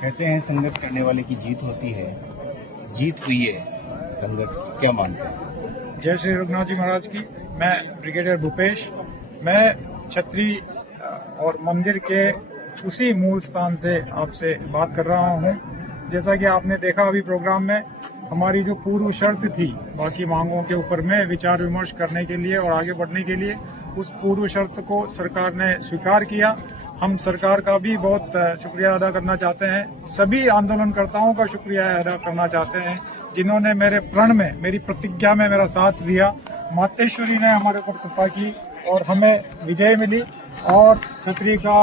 कहते हैं संघर्ष करने वाले की जीत होती है, जीत हुई है संघर्ष, क्या मानते हैं? जय श्री रघुनाथ जी महाराज की। मैं ब्रिगेडियर भूपेश, मैं छतरी और मंदिर के उसी मूल स्थान से आपसे बात कर रहा हूं। जैसा कि आपने देखा अभी प्रोग्राम में, हमारी जो पूर्व शर्त थी बाकी मांगों के ऊपर में विचार विमर्श करने के लिए और आगे बढ़ने के लिए, उस पूर्व शर्त को सरकार ने स्वीकार किया। हम सरकार का भी बहुत शुक्रिया अदा करना चाहते हैं, सभी आंदोलनकर्ताओं का शुक्रिया अदा करना चाहते हैं जिन्होंने मेरे प्रण में, मेरी प्रतिज्ञा में मेरा साथ दिया। मातेश्वरी ने हमारे ऊपर कृपा की और हमें विजय मिली और छतरी का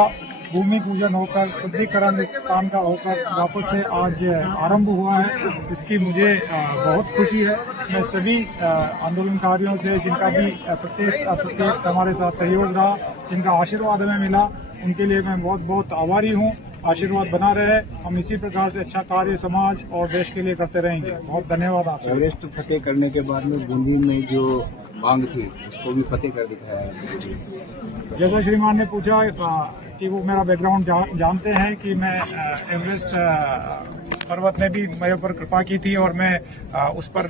भूमि पूजन होकर, शुद्धिकरण इस स्थान का होकर वापस से आज आरंभ हुआ है। इसकी मुझे बहुत खुशी है। मैं सभी आंदोलनकारियों से, जिनका भी प्रत्येक हमारे साथ सहयोग रहा, जिनका आशीर्वाद हमें मिला, उनके लिए मैं बहुत बहुत आभारी हूँ। आशीर्वाद बना रहे, हम इसी प्रकार से अच्छा कार्य समाज और देश के लिए करते रहेंगे। बहुत धन्यवाद आपसे। एवरेस्ट फतेह करने के बाद में बूंदी में जो मांग थी उसको भी फतेह कर दिखाया। जैसा श्रीमान ने पूछा कि वो मेरा बैकग्राउंड जानते हैं कि मैं एवरेस्ट पर्वत ने भी मेरे ऊपर कृपा की थी और मैं उस पर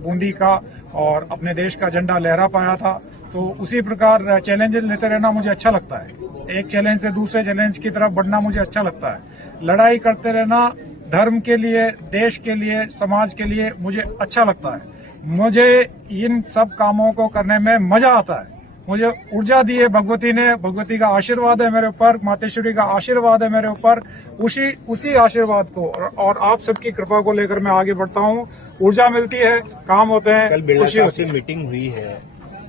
बूंदी का और अपने देश का झंडा लहरा पाया था। तो उसी प्रकार चैलेंजेस लेते रहना मुझे अच्छा लगता है। एक चैलेंज से दूसरे चैलेंज की तरफ बढ़ना मुझे अच्छा लगता है। लड़ाई करते रहना धर्म के लिए, देश के लिए, समाज के लिए मुझे अच्छा लगता है। मुझे इन सब कामों को करने में मजा आता है। मुझे ऊर्जा दी है भगवती ने, भगवती का आशीर्वाद है मेरे ऊपर, मातेश्वरी का आशीर्वाद है मेरे ऊपर। उसी आशीर्वाद को और आप सबकी कृपा को लेकर मैं आगे बढ़ता हूँ। ऊर्जा मिलती है, काम होते हैं। कल बिरला साहब से मीटिंग हुई है,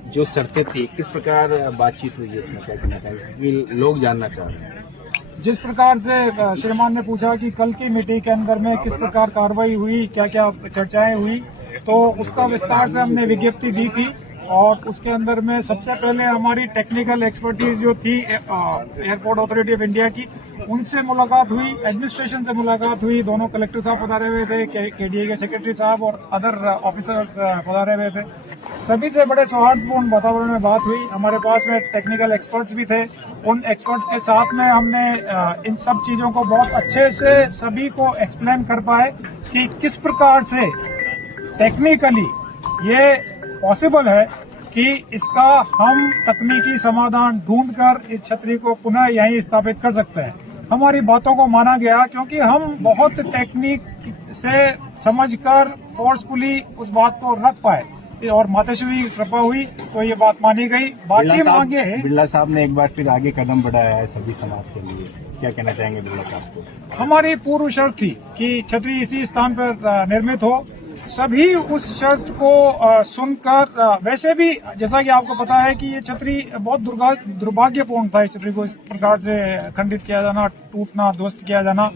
जो शर्तें थी, किस प्रकार बातचीत हुई है, इसमें क्या कहना चाहिए, लोग जानना चाह रहे हैं। जिस प्रकार से श्रीमान ने पूछा कि कल की मीटिंग के अंदर में किस प्रकार कार्रवाई हुई, क्या क्या चर्चाएं हुई, तो उसका विस्तार से हमने विज्ञप्ति दी थी। और उसके अंदर में सबसे पहले हमारी टेक्निकल एक्सपर्टीज जो थी एयरपोर्ट अथॉरिटी ऑफ इंडिया की, उनसे मुलाकात हुई, एडमिनिस्ट्रेशन से मुलाकात हुई। दोनों कलेक्टर साहब पधारे हुए थे, केडीए के सेक्रेटरी साहब और अदर ऑफिसर्स पधारे हुए थे। सभी से बड़े सौहार्दपूर्ण वातावरण में बात हुई। हमारे पास में टेक्निकल एक्सपर्ट्स भी थे। उन एक्सपर्ट्स के साथ में हमने इन सब चीजों को बहुत अच्छे से सभी को एक्सप्लेन कर पाए कि किस प्रकार से टेक्निकली ये पॉसिबल है कि इसका हम तकनीकी समाधान ढूंढकर इस छतरी को पुनः यहीं स्थापित कर सकते हैं। हमारी बातों को माना गया क्योंकि हम बहुत टेक्निक से समझकर फोर्सफुली उस बात को रख पाए और मातेश्वरी कृपा हुई तो ये बात मानी गई। बाकी मांगे हैं। बिरला साहब ने एक बार फिर आगे कदम बढ़ाया है सभी समाज के लिए, क्या कहना चाहेंगे बिरला साहब को? हमारी पूर्व शर्त थी कि छतरी इसी स्थान पर निर्मित हो। सभी उस शर्त को सुनकर, वैसे भी जैसा कि आपको पता है कि ये छतरी बहुत दुर्भाग्यपूर्ण था। इस छतरी को इस प्रकार से खंडित किया जाना, टूटना, ध्वस्त किया जाना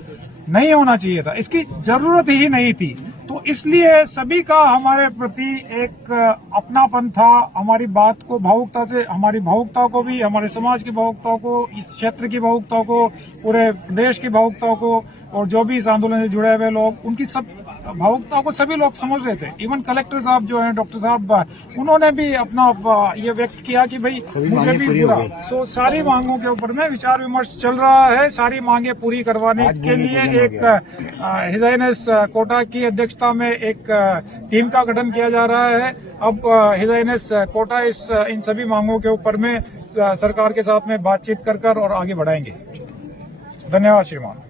नहीं होना चाहिए था। इसकी जरूरत ही नहीं थी। तो इसलिए सभी का हमारे प्रति एक अपनापन था। हमारी बात को भावुकता से, हमारी भावुकता को भी, हमारे समाज की भावुकता को, इस क्षेत्र की भावुकता को, पूरे देश की भावुकता को, और जो भी इस आंदोलन से जुड़े हुए लोग, उनकी सब भावुकता को सभी लोग समझ रहे थे। इवन कलेक्टर साहब जो हैं, डॉक्टर साहब, उन्होंने भी अपना ये व्यक्त किया कि भाई मुझे भी पूरा। सो सारी मांगों के ऊपर में विचार विमर्श चल रहा है। सारी मांगे पूरी करवाने के लिए एक हिज हाइनेस कोटा की अध्यक्षता में एक टीम का गठन किया जा रहा है। अब हिज हाइनेस कोटा इन सभी मांगों के ऊपर में सरकार के साथ में बातचीत कर और आगे बढ़ाएंगे। धन्यवाद श्रीमान।